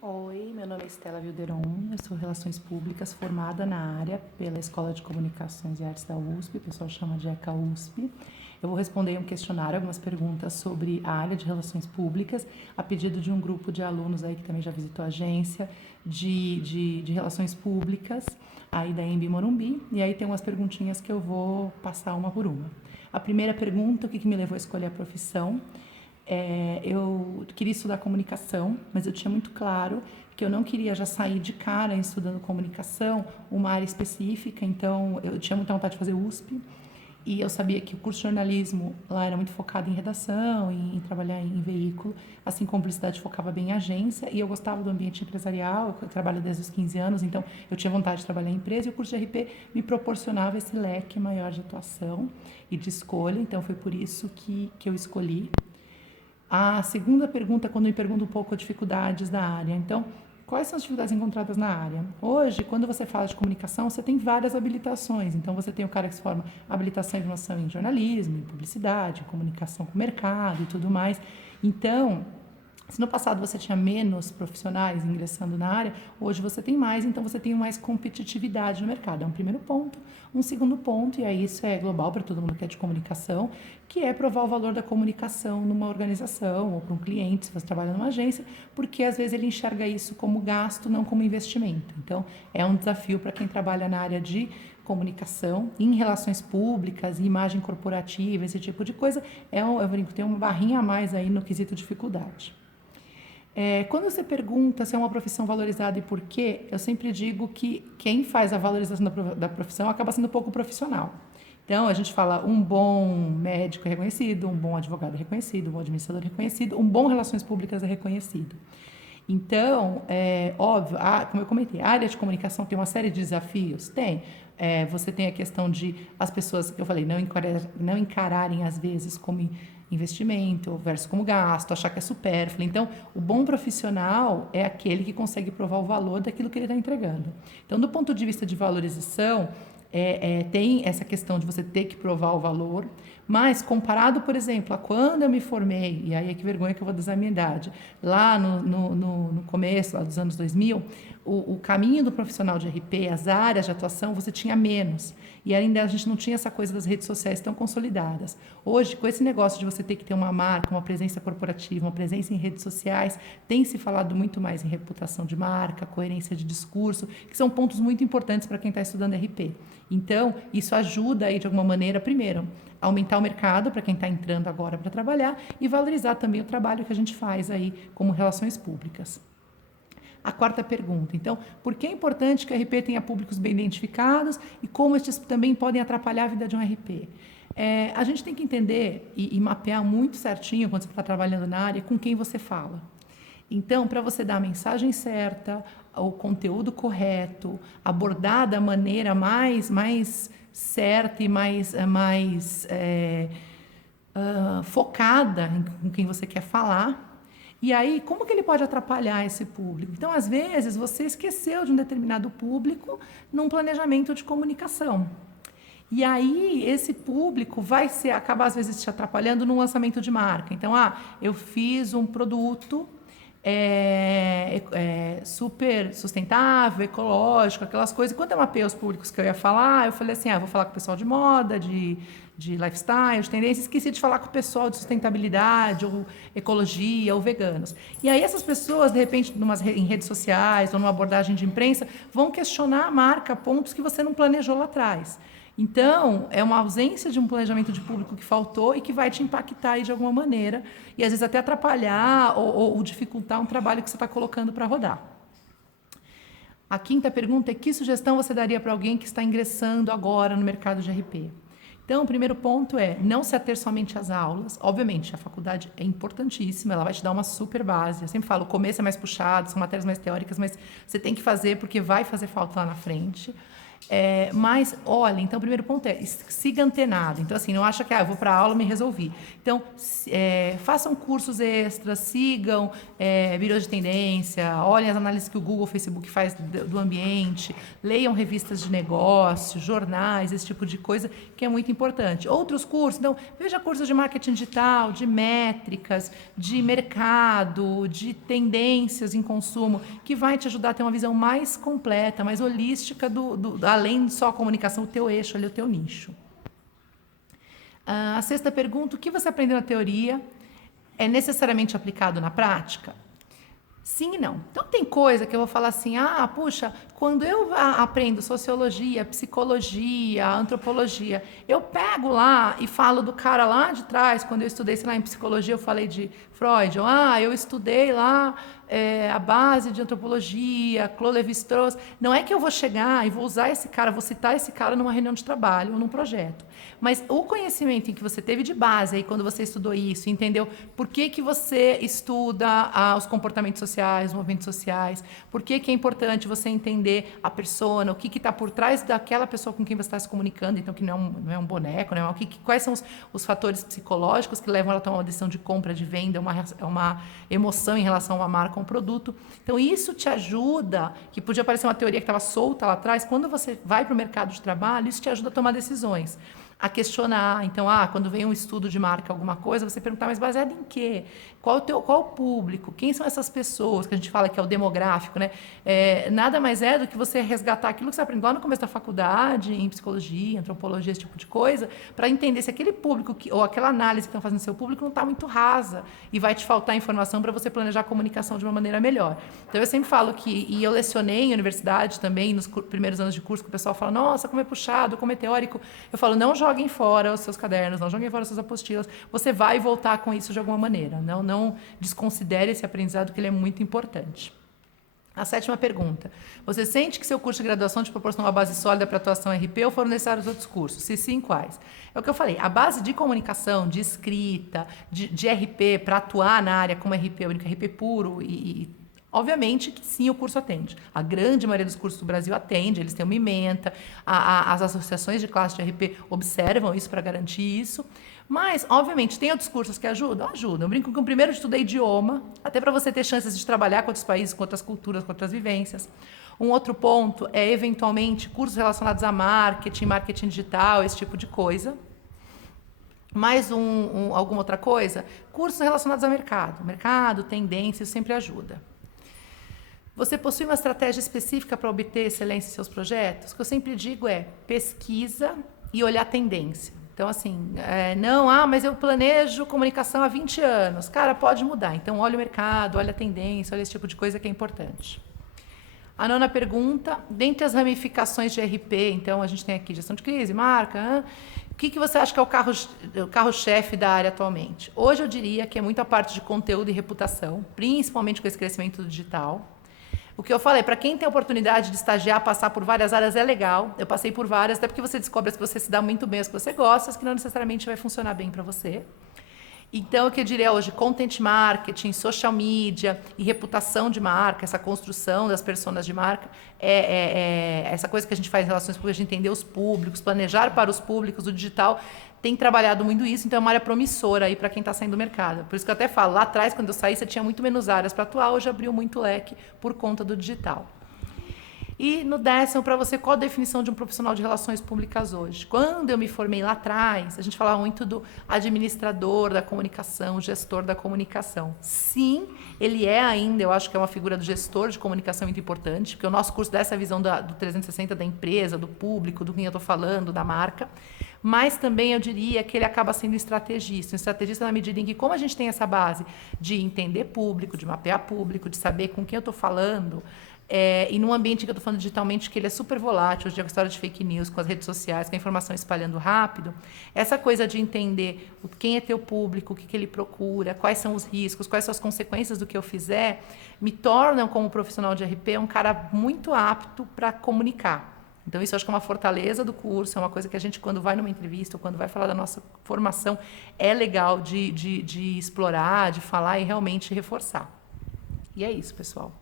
Oi, meu nome é Estela Vilderon, eu sou Relações Públicas, formada na área pela Escola de Comunicações e Artes da USP, o pessoal chama de ECA USP. Eu vou responder um questionário, algumas perguntas sobre a área de Relações Públicas, a pedido de um grupo de alunos aí que também já visitou a agência de Relações Públicas, aí da Embi Morumbi, e aí tem umas perguntinhas que eu vou passar uma por uma. A primeira pergunta, o que me levou a escolher a profissão? Eu queria estudar comunicação, mas eu tinha muito claro que eu não queria já sair de cara estudando comunicação, uma área específica, então eu tinha muita vontade de fazer USP, e eu sabia que o curso de jornalismo lá era muito focado em redação, em trabalhar em veículo, assim como publicidade focava bem em agência, e eu gostava do ambiente empresarial, eu trabalho desde os 15 anos, então eu tinha vontade de trabalhar em empresa, e o curso de RP me proporcionava esse leque maior de atuação e de escolha, então foi por isso que eu escolhi. A segunda pergunta, quando me pergunta um pouco as dificuldades da área. Então, quais são as dificuldades encontradas na área? Hoje, quando você fala de comunicação, você tem várias habilitações. Então, você tem o cara que se forma habilitação e formação em jornalismo, em publicidade, em comunicação com o mercado e tudo mais. Então, se no passado você tinha menos profissionais ingressando na área, hoje você tem mais, então você tem mais competitividade no mercado. É um primeiro ponto. Um segundo ponto, e aí isso é global para todo mundo que é de comunicação, que é provar o valor da comunicação numa organização ou para um cliente, se você trabalha numa agência, porque às vezes ele enxerga isso como gasto, não como investimento. Então, é um desafio para quem trabalha na área de comunicação, em relações públicas, imagem corporativa, esse tipo de coisa. Eu brinco, tem uma barrinha a mais aí no quesito dificuldade. Quando você pergunta se é uma profissão valorizada e por quê, eu sempre digo que quem faz a valorização da profissão acaba sendo pouco profissional. Então, a gente fala um bom médico é reconhecido, um bom advogado é reconhecido, um bom administrador é reconhecido, um bom relações públicas é reconhecido. Então, é óbvio, como eu comentei, a área de comunicação tem uma série de desafios? Tem. Você tem a questão de as pessoas, que eu falei, não encararem às vezes como investimento versus como gasto, achar que é supérfluo. Então, o bom profissional é aquele que consegue provar o valor daquilo que ele está entregando. Então, do ponto de vista de valorização, tem essa questão de você ter que provar o valor, mas comparado, por exemplo, a quando eu me formei, e aí é que vergonha que eu vou dizer a minha idade, lá no começo, lá dos anos 2000, o caminho do profissional de RP, as áreas de atuação, você tinha menos. E ainda a gente não tinha essa coisa das redes sociais tão consolidadas. Hoje, com esse negócio de você ter que ter uma marca, uma presença corporativa, uma presença em redes sociais, tem se falado muito mais em reputação de marca, coerência de discurso, que são pontos muito importantes para quem está estudando RP. Então, isso ajuda aí, de alguma maneira, primeiro, a aumentar o mercado para quem está entrando agora para trabalhar e valorizar também o trabalho que a gente faz aí como relações públicas. A quarta pergunta, então, por que é importante que o RP tenha públicos bem identificados e como estes também podem atrapalhar a vida de um RP? A gente tem que entender e mapear muito certinho, quando você está trabalhando na área, com quem você fala. Então, para você dar a mensagem certa, o conteúdo correto, abordar da maneira mais certa e focada com quem você quer falar. E aí, como que ele pode atrapalhar esse público? Então, às vezes, você esqueceu de um determinado público num planejamento de comunicação. E aí, esse público vai acabar, às vezes, te atrapalhando no lançamento de marca. Então, eu fiz um produto super sustentável, ecológico, aquelas coisas. Quando eu mapeei os públicos que eu ia falar, eu falei assim, vou falar com o pessoal de moda, de lifestyle, de tendência, esqueci de falar com o pessoal de sustentabilidade, ou ecologia, ou veganos. E aí essas pessoas, de repente, em redes sociais, ou numa abordagem de imprensa, vão questionar a marca, pontos que você não planejou lá atrás. Então, é uma ausência de um planejamento de público que faltou e que vai te impactar aí de alguma maneira e às vezes até atrapalhar ou dificultar um trabalho que você está colocando para rodar. A quinta pergunta é: que sugestão você daria para alguém que está ingressando agora no mercado de RP? Então, o primeiro ponto é não se ater somente às aulas. Obviamente, a faculdade é importantíssima, ela vai te dar uma super base. Eu sempre falo, o começo é mais puxado, são matérias mais teóricas, mas você tem que fazer porque vai fazer falta lá na frente. Mas, olha, então o primeiro ponto é siga antenado. Então, assim, não acha que eu vou para a aula e me resolvi. Então, façam cursos extras, sigam birôs de tendência, olhem as análises que o Google, o Facebook faz do ambiente, leiam revistas de negócio, jornais, esse tipo de coisa que é muito importante. Outros cursos, então, veja cursos de marketing digital, de métricas, de mercado, de tendências em consumo, que vai te ajudar a ter uma visão mais completa, mais holística além de só a comunicação, o teu eixo ali, o teu nicho. A sexta pergunta, o que você aprendeu na teoria é necessariamente aplicado na prática? Sim e não. Então, tem coisa que eu vou falar assim, puxa, quando eu aprendo sociologia, psicologia, antropologia, eu pego lá e falo do cara lá de trás, quando eu estudei, sei lá, em psicologia, eu falei de Freud, ou, eu estudei lá a base de antropologia, Claude-Lévi-Strauss. Não é que eu vou chegar e vou usar esse cara, vou citar esse cara numa reunião de trabalho ou num projeto. Mas o conhecimento em que você teve de base aí quando você estudou isso, entendeu por que você estuda os comportamentos sociais, os movimentos sociais, por que é importante você entender a persona, o que está por trás daquela pessoa com quem você está se comunicando, então que não é um boneco, né? Quais são os fatores psicológicos que levam ela a tomar uma decisão de compra, de venda, uma emoção em relação a uma marca, a um produto. Então isso te ajuda, que podia parecer uma teoria que estava solta lá atrás, quando você vai para o mercado de trabalho, isso te ajuda a tomar decisões, a questionar. Então, quando vem um estudo de marca, alguma coisa, você perguntar, mas baseado em quê? Qual o público? Quem são essas pessoas? Que a gente fala que é o demográfico, né? Nada mais é do que você resgatar aquilo que você aprendeu lá no começo da faculdade, em psicologia, antropologia, esse tipo de coisa, para entender se aquele público, ou aquela análise que estão fazendo no seu público não está muito rasa e vai te faltar informação para você planejar a comunicação de uma maneira melhor. Então, eu sempre falo que, e eu lecionei em universidade também, nos primeiros anos de curso, que o pessoal fala, nossa, como é puxado, como é teórico. Eu falo, não joguem fora os seus cadernos, não joguem fora as suas apostilas, você vai voltar com isso de alguma maneira. Não desconsidere esse aprendizado, que ele é muito importante. A sétima pergunta. Você sente que seu curso de graduação te proporcionou uma base sólida para atuação RP ou foram necessários outros cursos? Se sim, quais? É o que eu falei. A base de comunicação, de escrita, de RP, para atuar na área como RP, único RP puro obviamente que sim, o curso atende. A grande maioria dos cursos do Brasil atende, eles têm uma ementa, as associações de classe de RP observam isso para garantir isso. Mas, obviamente, tem outros cursos que ajudam? Ajudam. Eu brinco que o primeiro de tudo é idioma, até para você ter chances de trabalhar com outros países, com outras culturas, com outras vivências. Um outro ponto é, eventualmente, cursos relacionados a marketing digital, esse tipo de coisa. Mais alguma outra coisa? Cursos relacionados ao mercado. Mercado, tendência, isso sempre ajuda. Você possui uma estratégia específica para obter excelência em seus projetos? O que eu sempre digo é pesquisa e olhar tendência. Então, assim, mas eu planejo comunicação há 20 anos. Cara, pode mudar. Então, olha o mercado, olha a tendência, olha esse tipo de coisa que é importante. A nona pergunta, dentre as ramificações de RP, então, a gente tem aqui gestão de crise, marca, o que você acha que é o carro-chefe da área atualmente? Hoje eu diria que é muito a parte de conteúdo e reputação, principalmente com esse crescimento do digital. O que eu falei, para quem tem a oportunidade de estagiar, passar por várias áreas é legal. Eu passei por várias, até porque você descobre as que você se dá muito bem, as que você gosta, as que não necessariamente vai funcionar bem para você. Então, o que eu diria hoje, content marketing, social media e reputação de marca, essa construção das personas de marca, essa coisa que a gente faz em relações públicas, de entender os públicos, planejar para os públicos, o digital tem trabalhado muito isso, então é uma área promissora aí para quem está saindo do mercado. Por isso que eu até falo, lá atrás, quando eu saí, você tinha muito menos áreas para atuar, hoje abriu muito leque por conta do digital. E no 10º, para você, qual a definição de um profissional de relações públicas hoje? Quando eu me formei lá atrás, a gente falava muito do administrador da comunicação, gestor da comunicação. Sim, ele é ainda, eu acho que é uma figura do gestor de comunicação muito importante, porque o nosso curso dá essa visão do 360 da empresa, do público, do quem eu estou falando, da marca. Mas também eu diria que ele acaba sendo estrategista. Um estrategista na medida em que, como a gente tem essa base de entender público, de mapear público, de saber com quem eu estou falando, e num ambiente que eu estou falando digitalmente, que ele é super volátil, hoje com a história de fake news, com as redes sociais, com a informação espalhando rápido, essa coisa de entender quem é teu público, o que ele procura, quais são os riscos, quais são as consequências do que eu fizer, me tornam, como profissional de RP, um cara muito apto para comunicar. Então, isso eu acho que é uma fortaleza do curso, é uma coisa que a gente, quando vai numa entrevista ou quando vai falar da nossa formação, é legal de explorar, de falar e realmente reforçar. E é isso, pessoal.